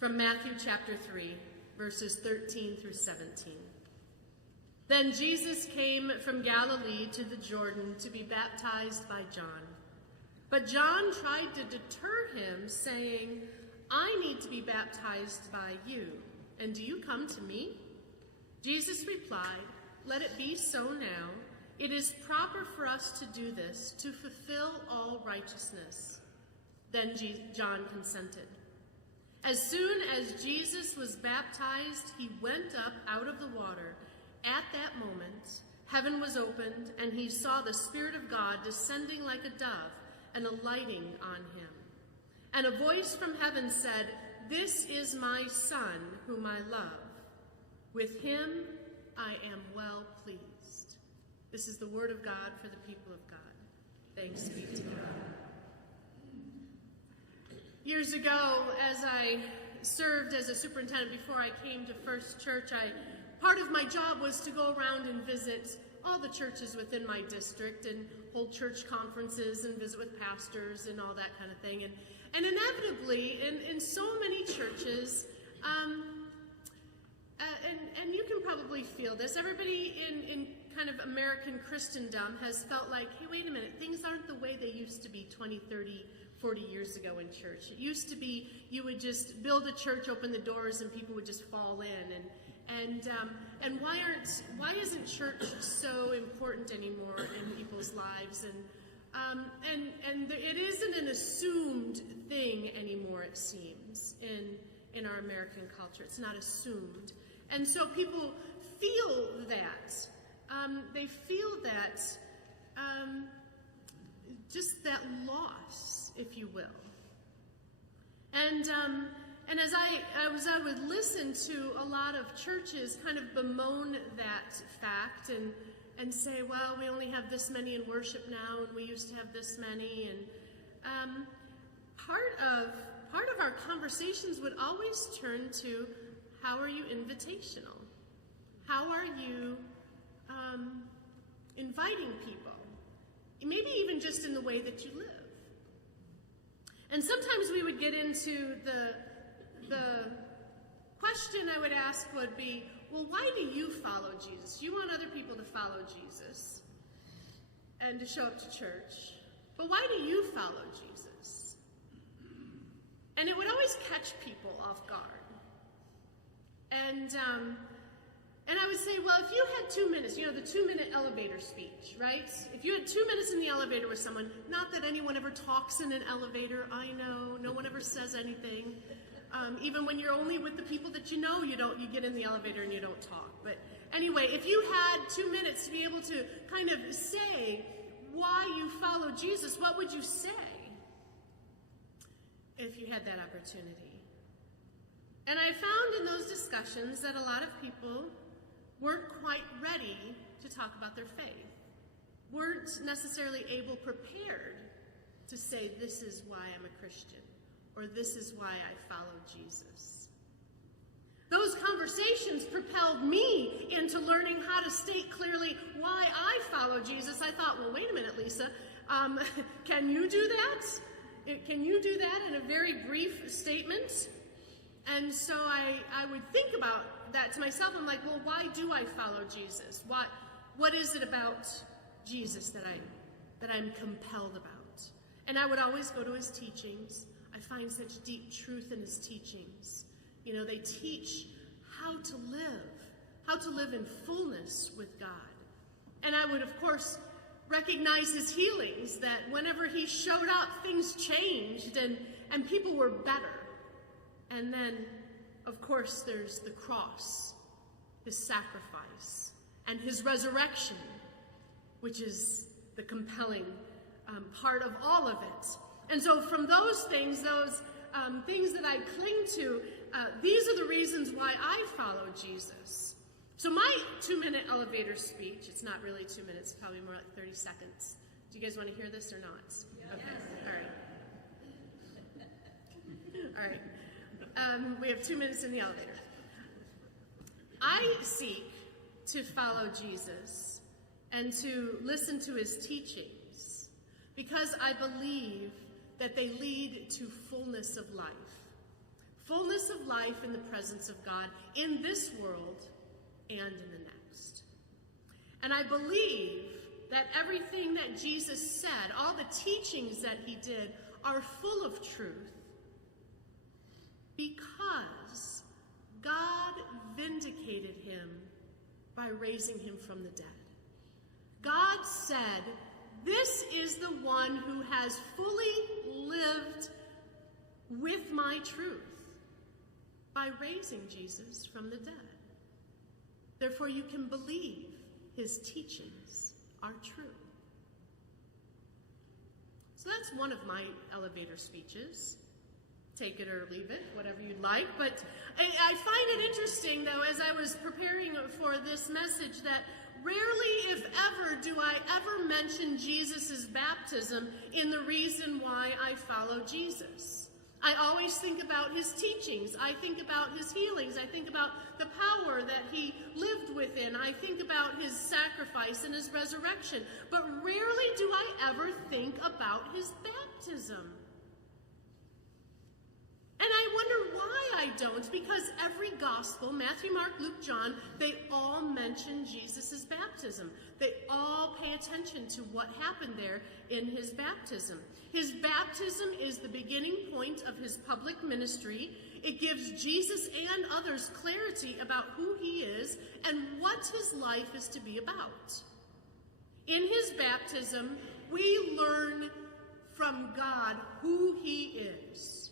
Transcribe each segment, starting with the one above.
From Matthew chapter 3, verses 13 through 17. Then Jesus came from Galilee to the Jordan to be baptized by John. But John tried to deter him, saying, "I need to be baptized by you, and do you come to me?" Jesus replied, "Let it be so now. It is proper for us to do this, to fulfill all righteousness." Then John consented. As soon as Jesus was baptized, he went up out of the water. At that moment, heaven was opened, and he saw the Spirit of God descending like a dove and alighting on him. And a voice from heaven said, "This is my Son, whom I love. With him I am well pleased." This is the word of God for the people of God. Thanks be to God. Years ago, as I served as a superintendent before I came to First Church, part of my job was to go around and visit all the churches within my district and hold church conferences and visit with pastors and all that kind of thing. And inevitably, in so many churches, and you can probably feel this, everybody in kind of American Christendom has felt like, hey, wait a minute, things aren't the way they used to be 20, 30, 40 years ago in church. It used to be you would just build a church, open the doors, and people would just fall in. And why isn't church so important anymore in people's lives? And it isn't an assumed thing anymore, it seems, in our American culture. It's not assumed. And so people feel that. They feel that, just that loss, if you will. And as I would listen to a lot of churches kind of bemoan that fact and say, well, we only have this many in worship now, and we used to have this many, and part of our conversations would always turn to, how are you invitational? How are you inviting people? Maybe even just in the way that you live. And sometimes we would get into the question I would ask would be, well, why do you follow Jesus? You want other people to follow Jesus and to show up to church, but why do you follow Jesus? And it would always catch people off guard. And I would say, well, if you had 2 minutes, the 2-minute elevator speech, right? If you had 2 minutes in the elevator with someone, not that anyone ever talks in an elevator, I know, no one ever says anything. Even when you're only with the people that you know, you get in the elevator and you don't talk. But anyway, if you had 2 minutes to be able to kind of say why you follow Jesus, what would you say if you had that opportunity? And I found in those discussions that a lot of people weren't quite ready to talk about their faith, weren't necessarily prepared to say, this is why I'm a Christian, or this is why I follow Jesus. Those conversations propelled me into learning how to state clearly why I follow Jesus. I thought, well, wait a minute, Lisa, can you do that? Can you do that in a very brief statement? And so I would think about that to myself. I'm like, well, why do I follow Jesus? What is it about Jesus that I'm compelled about? And I would always go to his teachings. I find such deep truth in his teachings. They teach how to live in fullness with God. And I would, of course, recognize his healings, that whenever he showed up, things changed and people were better. And then, of course, there's the cross, his sacrifice, and his resurrection, which is the compelling part of all of it. And so from those things that I cling to, these are the reasons why I follow Jesus. So my 2-minute elevator speech, it's not really 2 minutes, probably more like 30 seconds. Do you guys want to hear this or not? Yes. Okay, all right. We have 2 minutes in the elevator. I seek to follow Jesus and to listen to his teachings because I believe that they lead to fullness of life. fullness of life in the presence of God in this world and in the next. And I believe that everything that Jesus said, all the teachings that he did, are full of truth because God vindicated him by raising him from the dead. God said, "This is the one who has fully lived with my truth," by raising Jesus from the dead. Therefore, you can believe his teachings are true. So that's one of my elevator speeches. Take it or leave it, whatever you'd like. But I find it interesting, though, as I was preparing for this message, that rarely, if ever, do I ever mention Jesus' baptism in the reason why I follow Jesus. I always think about his teachings. I think about his healings. I think about the power that he lived within. I think about his sacrifice and his resurrection. But rarely do I ever think about his baptism. And I wonder why I don't, because every gospel, Matthew, Mark, Luke, John, they all mention Jesus' baptism. They all pay attention to what happened there in his baptism. His baptism is the beginning point of his public ministry. It gives Jesus and others clarity about who he is and what his life is to be about. In his baptism, we learn from God who he is.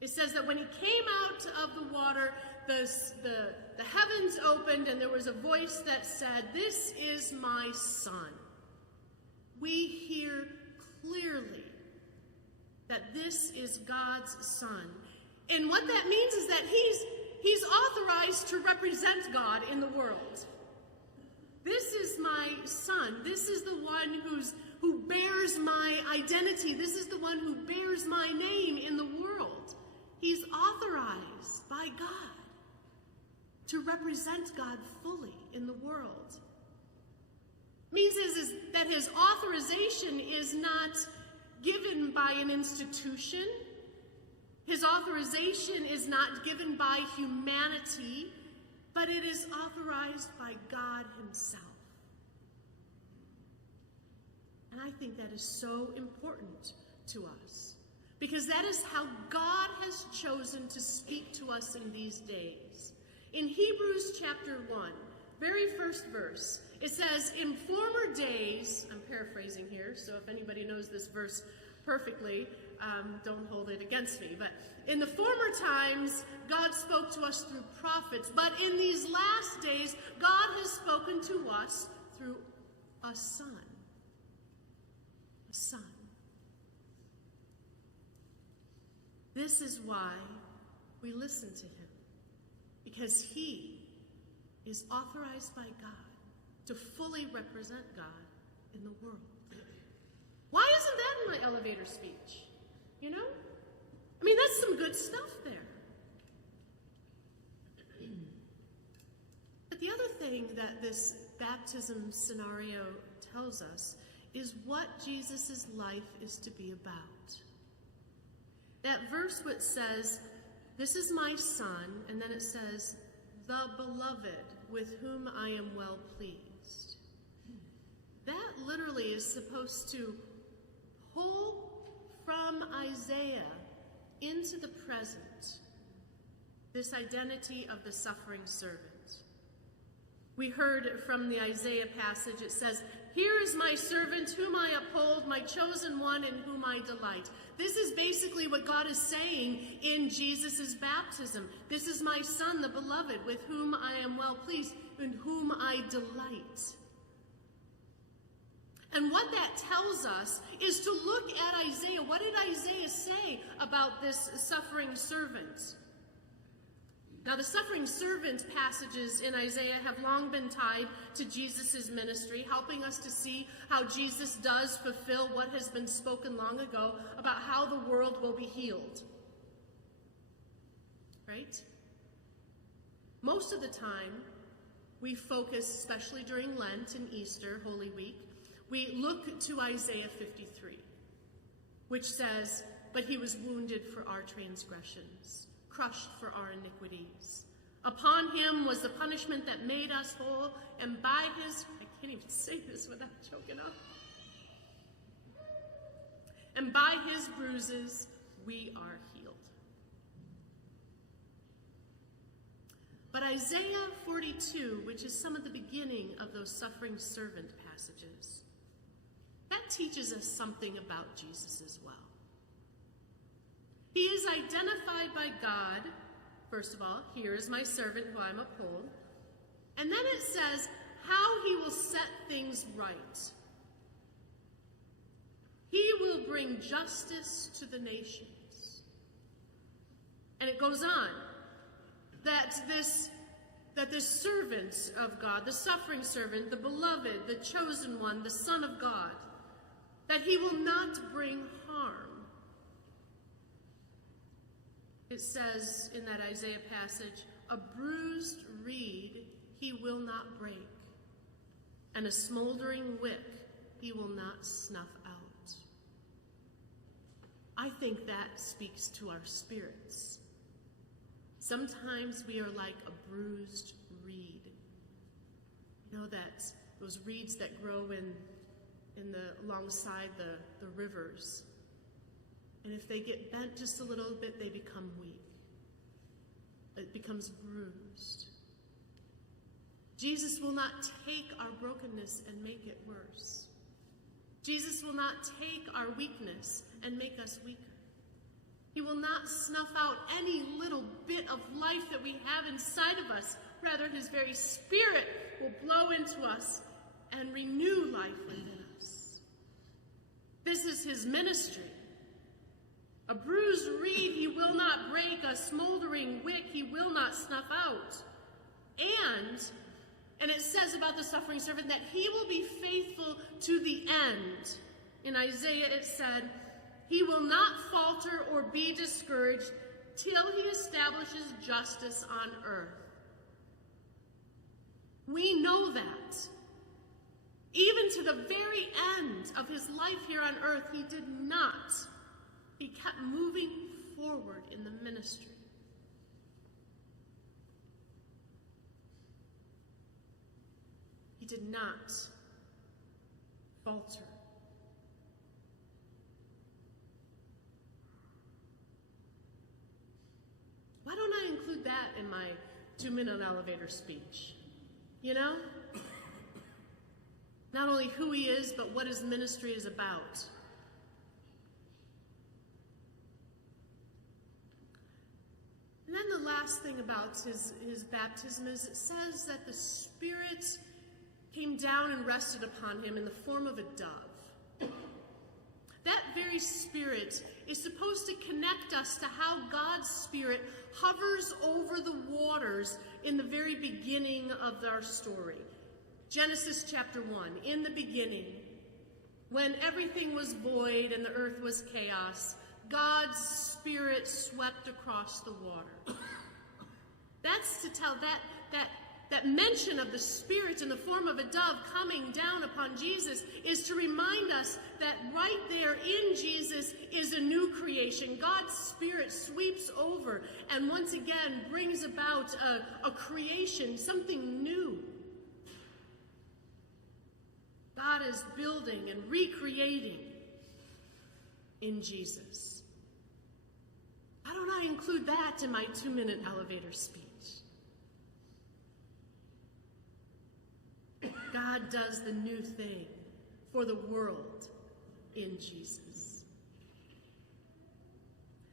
It says that when he came out of the water, the heavens opened and there was a voice that said, "This is my son." We hear clearly that this is God's son. And what that means is that he's authorized to represent God in the world. This is my son. This is the one who bears my identity. This is the one who bears my name in the world. He's authorized by God to represent God fully in the world. Means is that his authorization is not given by an institution. His authorization is not given by humanity, but it is authorized by God himself. And I think that is so important to us, because that is how God has chosen to speak to us in these days. In Hebrews chapter 1, very first verse, it says, "In former days," I'm paraphrasing here, so if anybody knows this verse perfectly, don't hold it against me, but in the former times, God spoke to us through prophets, but in these last days, God has spoken to us through a son. A son. This is why we listen to him, because he is authorized by God to fully represent God in the world. Why isn't that in my elevator speech? You know? I mean, that's some good stuff there. But the other thing that this baptism scenario tells us is what Jesus' life is to be about. That verse which says, "This is my son," and then it says, "the beloved, with whom I am well pleased." That literally is supposed to pull from Isaiah into the present this identity of the suffering servant. We heard from the Isaiah passage, it says, "Here is my servant whom I uphold, my chosen one in whom I delight." This is basically what God is saying in Jesus' baptism. This is my son, the beloved, with whom I am well pleased, in whom I delight. And what that tells us is to look at Isaiah. What did Isaiah say about this suffering servant? Now, the suffering servant passages in Isaiah have long been tied to Jesus' ministry, helping us to see how Jesus does fulfill what has been spoken long ago about how the world will be healed. Right? Most of the time, we focus, especially during Lent and Easter, Holy Week, we look to Isaiah 53, which says, "But he was wounded for our transgressions. crushed for our iniquities. Upon him was the punishment that made us whole, and by his, I can't even say this without choking up. And by his bruises, we are healed. But Isaiah 42, which is some of the beginning of those suffering servant passages, that teaches us something about Jesus as well. He is identified by God. First of all, here is my servant who I uphold. And then it says how he will set things right. He will bring justice to the nations. And it goes on that this servant of God, the suffering servant, the beloved, the chosen one, the Son of God, that he will not bring harm. It says in that Isaiah passage, a bruised reed he will not break, and a smoldering wick he will not snuff out. I think that speaks to our spirits. Sometimes we are like a bruised reed. You know that those reeds that grow alongside the rivers. And if they get bent just a little bit, they become weak. It becomes bruised. Jesus will not take our brokenness and make it worse. Jesus will not take our weakness and make us weaker. He will not snuff out any little bit of life that we have inside of us. Rather, his very spirit will blow into us and renew life within us. This is his ministry. A bruised reed he will not break, a smoldering wick he will not snuff out. And it says about the suffering servant that he will be faithful to the end. In Isaiah it said, he will not falter or be discouraged till he establishes justice on earth. We know that. Even to the very end of his life here on earth, he did not. He kept moving forward in the ministry. He did not falter. Why don't I include that in my 2-minute elevator speech? You know? Not only who he is, but what his ministry is about. And then the last thing about his baptism is it says that the Spirit came down and rested upon him in the form of a dove. That very Spirit is supposed to connect us to how God's Spirit hovers over the waters in the very beginning of our story. Genesis chapter 1, in the beginning, when everything was void and the earth was chaos, God's Spirit swept across the water. That's to tell that mention of the Spirit in the form of a dove coming down upon Jesus is to remind us that right there in Jesus is a new creation. God's Spirit sweeps over and once again brings about a creation, something new. God is building and recreating in Jesus. Why don't I include that in my 2-minute elevator speech? God does the new thing for the world in Jesus.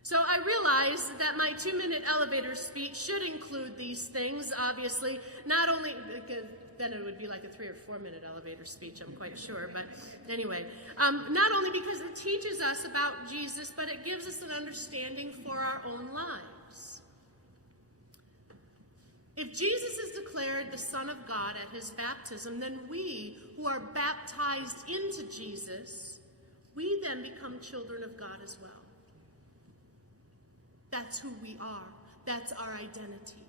So I realize that my 2-minute elevator speech should include these things, obviously, not only because then it would be like a 3 or 4-minute elevator speech, I'm quite sure. But anyway, not only because it teaches us about Jesus, but it gives us an understanding for our own lives. If Jesus is declared the Son of God at his baptism, then we who are baptized into Jesus, we then become children of God as well. That's who we are. That's our identity.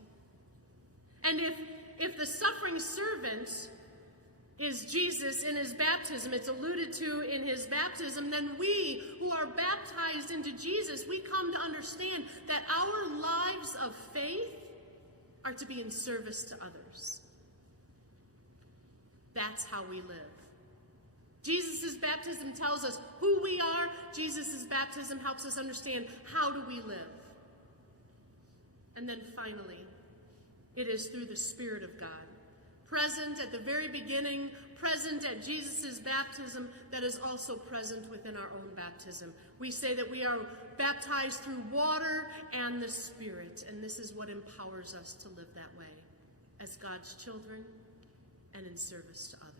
And if the suffering servant is Jesus in his baptism. It's alluded to in his baptism. Then we who are baptized into Jesus, we come to understand that our lives of faith are to be in service to others. That's how we live. Jesus' baptism tells us who we are. Jesus' baptism helps us understand how do we live. And then finally, it is through the Spirit of God, present at the very beginning, present at Jesus' baptism, that is also present within our own baptism. We say that we are baptized through water and the Spirit, and this is what empowers us to live that way as God's children and in service to others.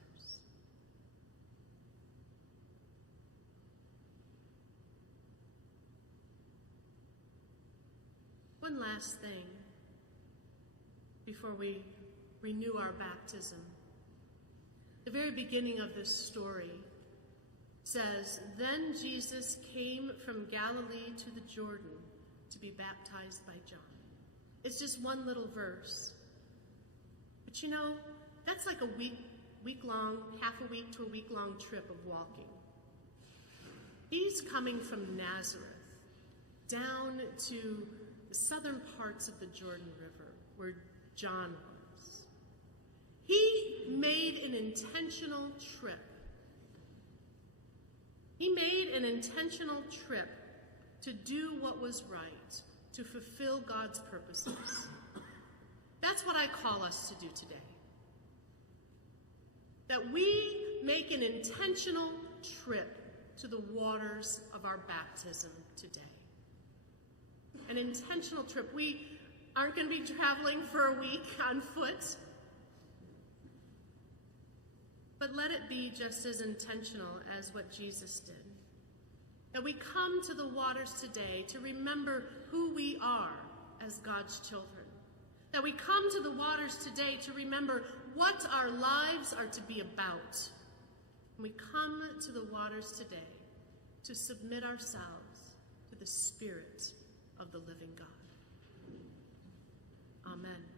One last thing before we renew our baptism. The very beginning of this story says, "Then Jesus came from Galilee to the Jordan to be baptized by John." It's just one little verse. But you know, that's like a week-long, half a week to a week-long trip of walking. He's coming from Nazareth down to the southern parts of the Jordan River where John was. He made an intentional trip. He made an intentional trip to do what was right, to fulfill God's purposes. That's what I call us to do today. That we make an intentional trip to the waters of our baptism today. An intentional trip. We aren't going to be traveling for a week on foot, but let it be just as intentional as what Jesus did. That we come to the waters today to remember who we are as God's children. That we come to the waters today to remember what our lives are to be about. And we come to the waters today to submit ourselves to the Spirit of the living God. Amen.